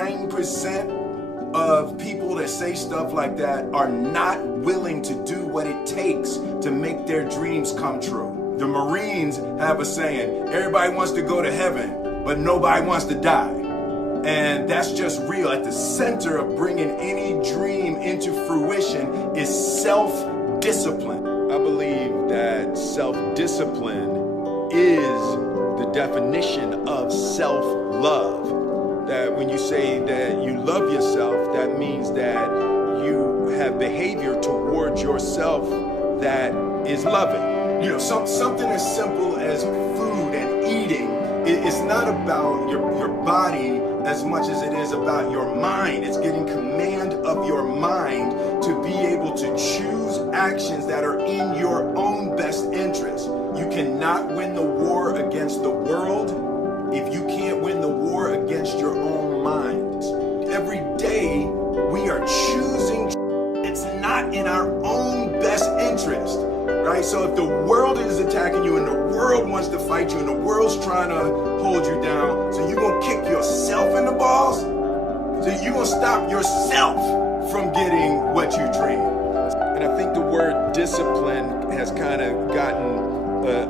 99% of people that say stuff like that are not willing to do what it takes to make their dreams come true. The Marines have a saying, everybody wants to go to heaven, but nobody wants to die. And that's just real. At the center of bringing any dream into fruition is self-discipline. I believe that self-discipline is the definition of self-love. That when you say that you love yourself, that means that you have behavior towards yourself that is loving. You know, something as simple as food and eating, it's not about your body as much as it is about your mind. It's getting command of your mind to be able to choose actions that are in your own best interest. You cannot win the war against the world if you can't win the war against your own mind. Every day we are choosing it's not in our own best interest, right? So if the world is attacking you and the world wants to fight you and the world's trying to hold you down, so you're gonna kick yourself in the balls? So you're gonna stop yourself from getting what you dream. And I think the word discipline has kind of gotten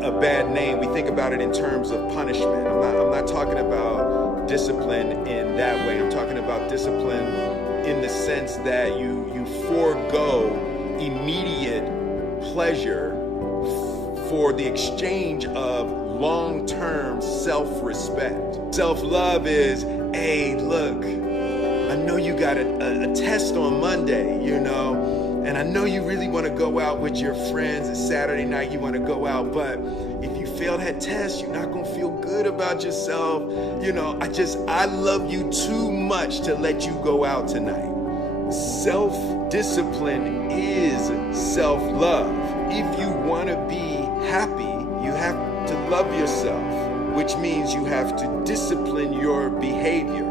a bad name. We think about it in terms of punishment. I'm not talking about discipline in that way. I'm talking about discipline in the sense that you forego immediate pleasure for the exchange of long-term self-respect. Self-love is, hey, look, I know you got a test on Monday, you know, and I know you really want to go out with your friends. It's Saturday night, you want to go out, but if you fail that test, you're not going to feel good about yourself. You know, I love you too much to let you go out tonight. Self-discipline is self-love. If you want to be happy, you have to love yourself, which means you have to discipline your behavior.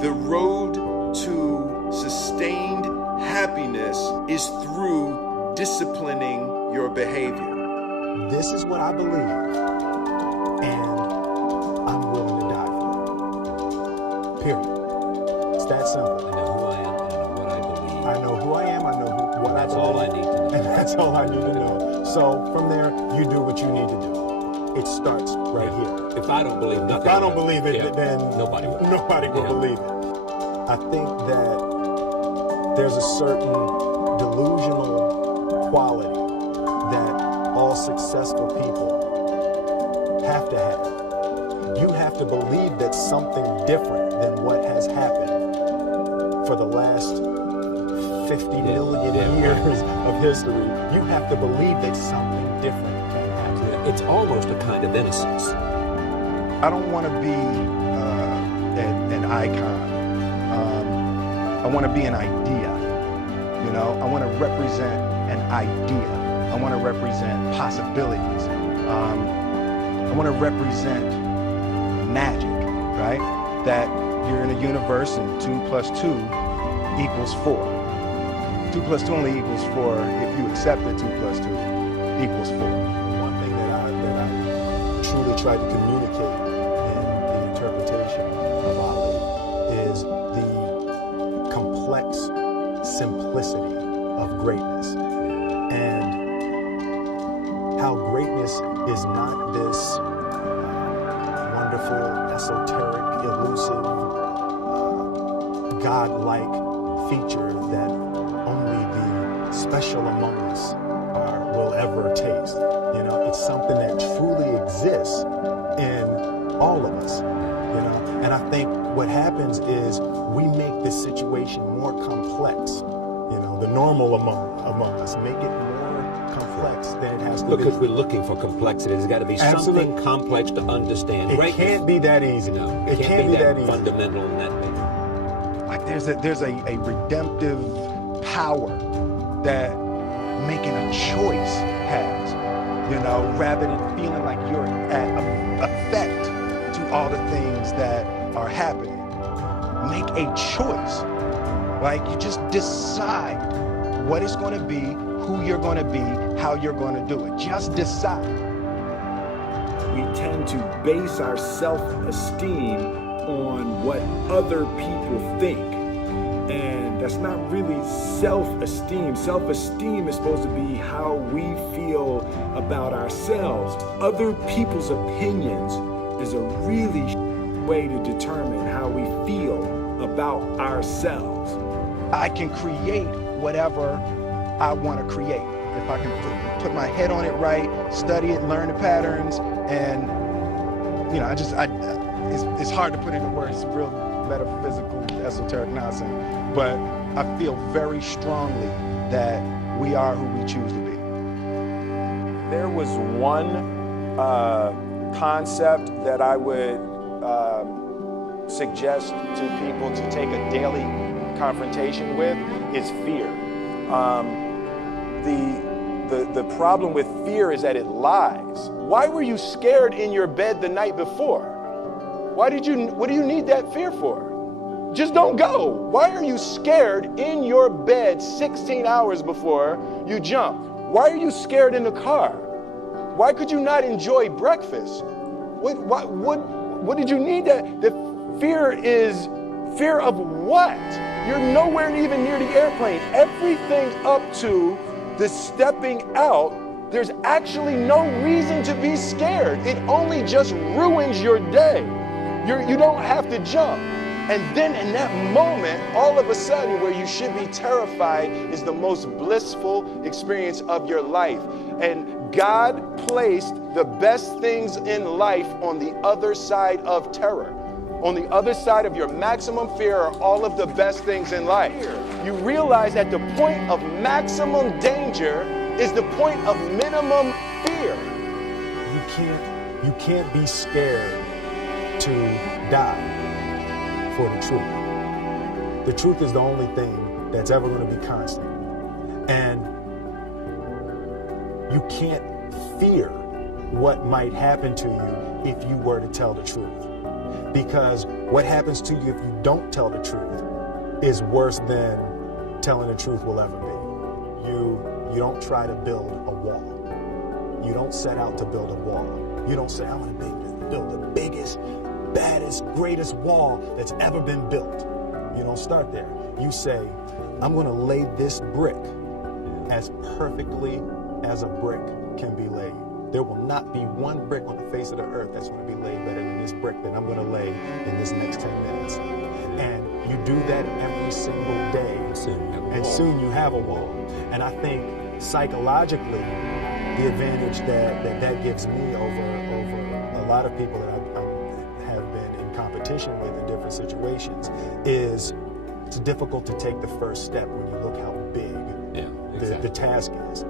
The road to sustained happiness is through disciplining your behavior. This is what I believe, and I'm willing to die for it. Period. It's that simple. I know who I am, I know what I believe. I know what I believe. That's all I need to know. And that's all I need to know. So from there, you do what you need to do. It starts right here. If I don't believe nothing, if I don't believe it, then nobody will. Nobody will believe it. I think that there's a certain delusional quality that all successful people have to have. You have to believe that something different than what has happened for the last 50 million years of history. You have to believe that something different can happen. It's almost a kind of innocence. I don't want to be an icon. I want to be an idea. You know, I want to represent an idea. I want to represent possibilities. I want to represent magic, right? That you're in a universe and 2 plus 2 equals 4. 2 plus 2 only equals 4 if you accept that 2 plus 2 equals 4. One thing that I truly try to communicate in the interpretation of Ali is the complex simplicity of greatness, and how greatness is not this wonderful, esoteric, elusive, God-like feature that only the special among us will ever taste. You know, it's something that truly exists in all of us. You know, and I think what happens is we make this situation more complex. You know, the normal among us make it more complex than it has to be. Because we're looking for complexity. There's got to be something complex to understand. It can't be that easy. No, it can't be that easy. Fundamental in that way. Like there's a redemptive power that making a choice has, you know, rather than feeling like you're at effect to all the things that are happening. Make a choice. Like you just decide what it's going to be, who you're going to be, how you're going to do it. Just decide. We tend to base our self-esteem on what other people think. And that's not really self-esteem. Self-esteem is supposed to be how we feel about ourselves. Other people's opinions is a really way to determine how we feel about ourselves. I can create whatever I want to create. If I can put my head on it right, study it, learn the patterns, and you know, it's hard to put into words. It's real metaphysical, esoteric nonsense. But I feel very strongly that we are who we choose to be. There was one concept that I would suggest to people to take a daily confrontation with is fear. The problem with fear is that it lies. Why were you scared in your bed the night before? What do you need that fear for? Just don't go. Why are you scared in your bed 16 hours before you jump? Why are you scared in the car? Why could you not enjoy breakfast? What did you need that? The fear is fear of what? You're nowhere even near the airplane. Everything up to the stepping out, there's actually no reason to be scared. It only just ruins your day. You don't have to jump. And then in that moment, all of a sudden, where you should be terrified is the most blissful experience of your life. And God placed the best things in life on the other side of terror. On the other side of your maximum fear are all of the best things in life. You realize that the point of maximum danger is the point of minimum fear. You can't be scared to die for the truth. The truth is the only thing that's ever going to be constant. And you can't fear what might happen to you if you were to tell the truth. Because what happens to you if you don't tell the truth is worse than telling the truth will ever be. You don't try to build a wall. You don't set out to build a wall. You don't say, I'm going to build the biggest, baddest, greatest wall that's ever been built. You don't start there. You say, I'm going to lay this brick as perfectly as a brick can be laid. There will not be one brick on the face of the earth that's going to be laid better than this brick that I'm going to lay in this next 10 minutes. And you do that every single day, and soon you have a wall. And I think psychologically, the advantage that gives me over a lot of people that I have been in competition with in different situations is it's difficult to take the first step when you look how big the task is.